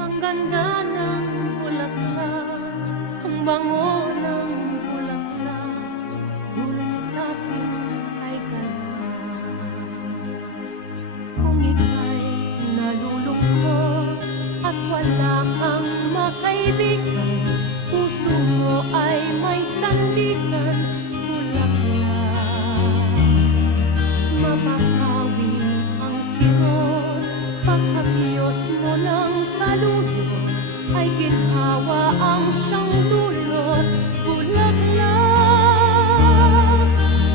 ang ganda ng bulaklak, ang bango ng bulaklak, dulot sa'tin ay ganda. Kung ika'y nalulungkot at wala kang makaibigan, puso mo ay may sandigan, bulaklak. Mapapawi ang kirot, pagkapiyos mo ng kaluluwa, ay ginhawa ang siyang dulot, bulaklak.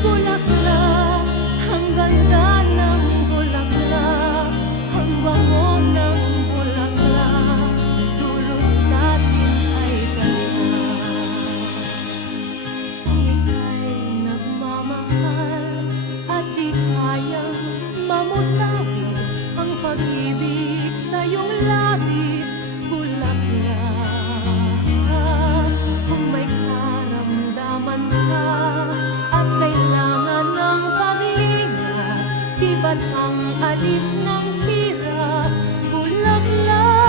Bulaklak, ang ganda ng bulaklak, ang bango ng bulaklak, dulot sa'tin ay ganda. Kung ika'y nagmamahal at di kayang mamutawi ang pag-ibig sa iyong labi, bulaklak. Kung may karamdaman ka at kailangan ng pag-ingat, di ba't ang alis ng hirap, bulaklak.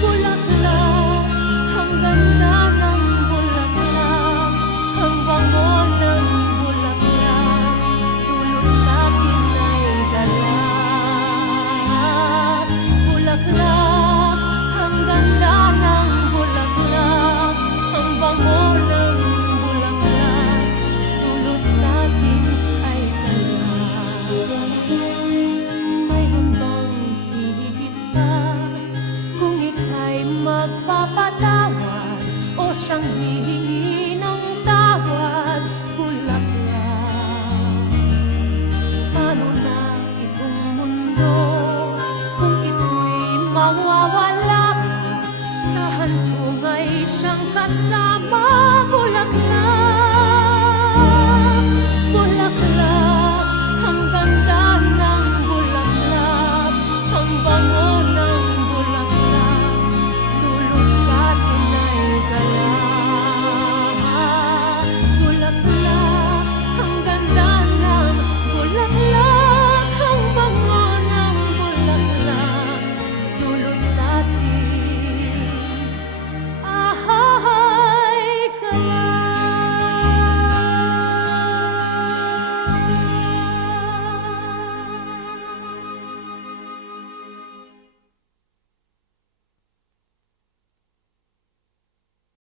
Bulaklak, ang ganda ng bulaklak, ang bango ng bulaklak, dulot sa'tin ay galak. Bulaklak, ang ganda ng bulaklak, ang bango ng bulaklak, dulot sa'tin ay galak. Mayroon bang hihigit pa kung ika'y magpapatawad o siyang hihingi ng tawad, bulaklak? Paano na itong mundo kung ito'y mawawala ka? Sa hantong ay siyang kasama,